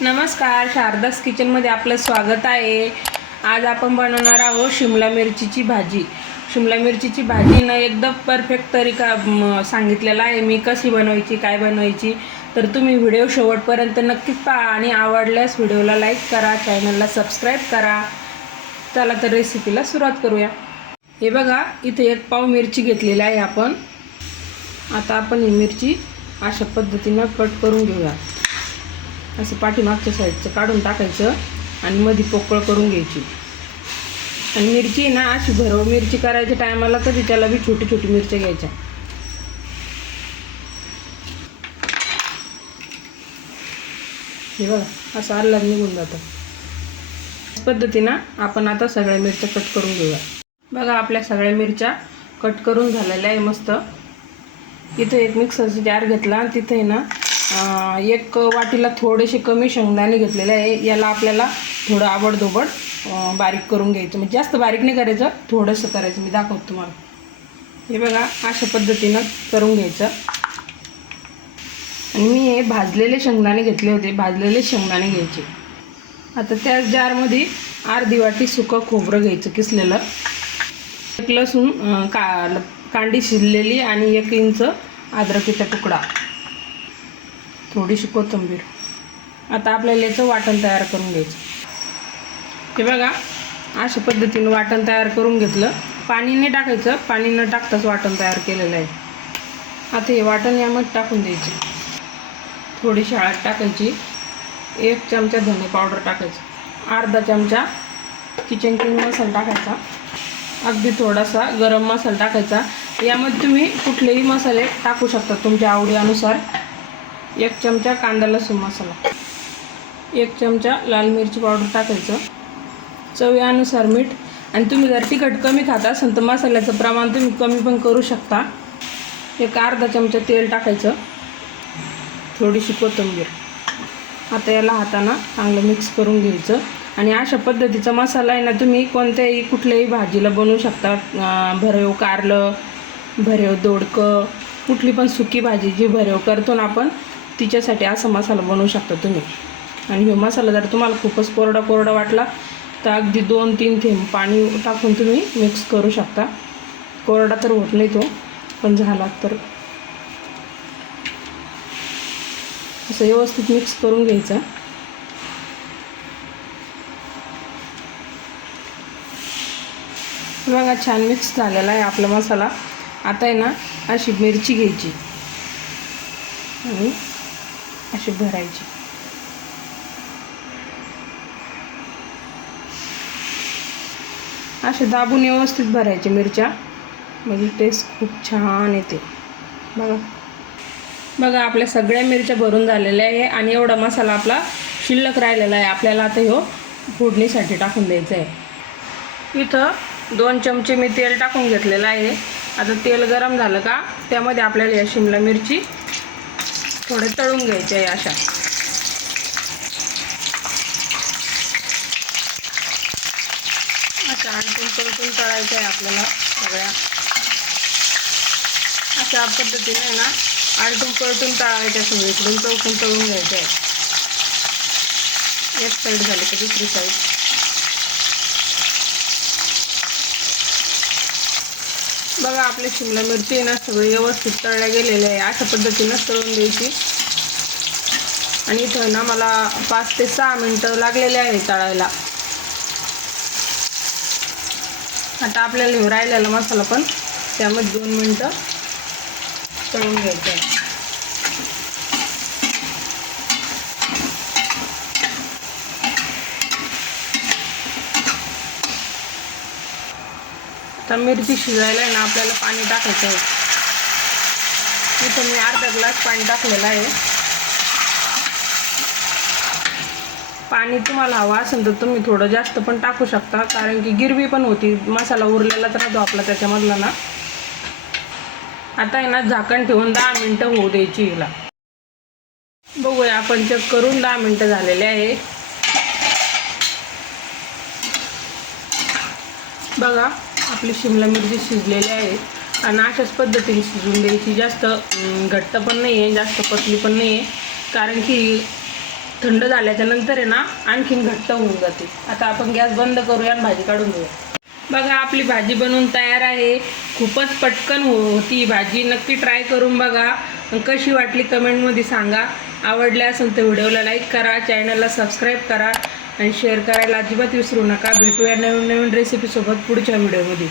नमस्कार शारदास किचनमध्ये आपलं स्वागत आहे. आज आपण बनवणार आहोत शिमला मिरचीची भाजी. शिमला मिरचीची भाजी ना एकदम परफेक्ट तरीका सांगितलेला आहे. मी कशी बनवायची काय बनवायची तर तुम्ही व्हिडिओ शेवटपर्यंत नक्कीच पहा आणि आवडल्यास व्हिडिओला लाईक करा चॅनलला सबस्क्राईब करा. चला तर रेसिपीला सुरुवात करूया. हे बघा इथे एक पाव मिरची घेतलेली आहे आपण. आता आपण ही मिरची अशा पद्धतीनं कट करून घेऊया. असं पाठीमागच्या साईडचं काढून टाकायचं आणि मध्ये पोकळ करून घ्यायची. आणि मिरची ना अशी भरव मिरची करायच्या टायमाला कधी त्याला बी छोटी छोटी मिरच्या घ्यायच्या. हे बघा असं आल्ला निघून जातं. पद्धतीनं आपण आता सगळ्या मिरच्या कट करून घेऊया. बघा आपल्या सगळ्या मिरच्या कट करून झालेल्या आहे मस्त. इथं एक मिक्सरचा जार घेतला आणि तिथे ना एक वाटीला थोडेसे कमी शेंगदाणे घेतलेले आहे. याला आपल्याला थोडं आवडधोबड बारीक करून घ्यायचं. म्हणजे जास्त बारीक नाही करायचं थोडंसं करायचं. मी दाखवतो तुम्हाला. हे बघा अशा पद्धतीनं करून घ्यायचं. आणि मी हे भाजलेले शेंगदाणे घेतले होते. भाजलेले शेंगदाणे घ्यायचे. आता त्या जारमध्ये अर्धी वाटी सुकं खोबरं घ्यायचं किसलेलं. एक लसूण का कांडी शिजलेली आणि एक इंच अद्रकीचा तुकडा. थोडीशी कोथिंबीर. आता आपल्याला याचं वाटण तयार करून घ्यायचं. हे बघा अशा पद्धतीनं वाटण तयार करून घेतलं. पाणी नाही टाकायचं पाणी न टाकताच वाटण तयार केलेलं आहे. आता हे वाटण यामध्ये टाकून द्यायचे. थोडीशी हळद टाकायची. एक चमचा धने पावडर टाकायचं. अर्धा चमचा किचन किंग मसाला टाकायचा. अगदी थोडासा गरम मसाला टाकायचा. यामध्ये तुम्ही कुठलेही मसाले टाकू शकता तुमच्या आवडीनुसार. एक चमचा कांदा लसूण मसाला. एक चमचा लाल मिरची पावडर टाकायचं. चवीनुसार मीठ. आणि तुम्ही जर तिखट कमी खाता असाल तर मसाल्याचं प्रमाण तुम्ही कमी पण करू शकता. एक अर्धा चमचा तेल टाकायचं. थोडीशी कोथिंबीर. आता याला हातानं चांगलं मिक्स करून घ्यायचं. आणि अशा पद्धतीचा मसाला आहे ना तुम्ही कोणत्याही कुठल्याही भाजीला बनवू शकता. अं, कारलं भरीव दोडकं कुठली पण सुकी भाजी जी भरीव करतो ना आपण तिच्यासाठी असा मसाला बनवू शकता तुम्ही. आणि हे मसाला जर तुम्हाला खूपच कोरडा कोरडा वाटला तर अगदी दोन तीन थेंब पाणी टाकून तुम्ही मिक्स करू शकता. कोरडा तर होत नाही तो पण झाला तर. असं व्यवस्थित मिक्स करून घ्यायचं. बघा छान मिक्स झालेला आहे आपला मसाला. आता आहे ना अशी मिरची घ्यायची. आणि अशी भरायची. असे दाबून व्यवस्थित भरायचे मिरच्या. म्हणजे टेस्ट खूप छान येते. बघा. बघा आपल्या सगळ्या मिरच्या भरून झालेल्या आहे आणि एवढा मसाला आपला शिल्लक राहिलेला आहे. आपल्याला आता ह्यो फोडणीसाठी टाकून द्यायचा आहे इथं दोन चमचे मी तेल टाकून घेतलेलं आहे. आता तेल गरम झालं का? त्यामध्ये आपल्याला या शिमला मिरची थोडे तळून घ्यायचे आहे अशा. अशा आणखी परतून तळायचं आहे आपल्याला सगळ्या. अशा पद्धतीने आहे ना आलटून परतून तळायच्या सगळीकडून चौकून तळून घ्यायचं. आहे एक साईड झाली का दुसरी साईड बघा आपली शिमला मिरची ना सगळी व्यवस्थित तळल्या गेलेल्या आहे. अशा पद्धतीनं तळून द्यायची. आणि इथं ना मला पाच ते सहा मिनटं लागलेले आहे तळायला. आता आपल्याला राहिलेला मसाला पण त्यामध्ये दोन मिनटं तळून घ्यायचं आहे. आता मिरची शिजायला आहे ना आपल्याला पाणी टाकायचं आहे. इथं मी अर्धा ग्लास पाणी टाकलेलं आहे. पाणी तुम्हाला हवं असेल तर तुम्ही थोडं जास्त पण टाकू शकता कारण की गिरवी पण होती. मसाला उरलेलाच राहतो आपला त्याच्यामधला ना. आता आहे ना झाकण ठेवून दहा मिनटं होऊ द्यायची हिला. बघूया आपण चेक करून दहा मिनटं झालेले आहे. बघा. आपली शिमला मिरची शिजलेली आहे. आणि अशाच पद्धतीने शिजवून द्यायची. जास्त घट्ट पण नाही आहे जास्त पतली पण नाही आहे कारण की थंड झाल्याच्यानंतर आहे ना आणखीन घट्ट होऊन जाते. आता आपण गॅस बंद करूया आणि भाजी काढून घेऊया. बघा आपली भाजी बनवून तयार आहे. खूपच पटकन हो-, होती भाजी. नक्की ट्राय करून बघा. कशी वाटली कमेंटमध्ये सांगा. आवडले असेल तर व्हिडिओला लाईक करा. चॅनलला सबस्क्राईब करा. आणि शेअर करायला अजिबात विसरू नका. भेटूया नवीन नवीन रेसिपीसोबत पुढच्या व्हिडिओमध्ये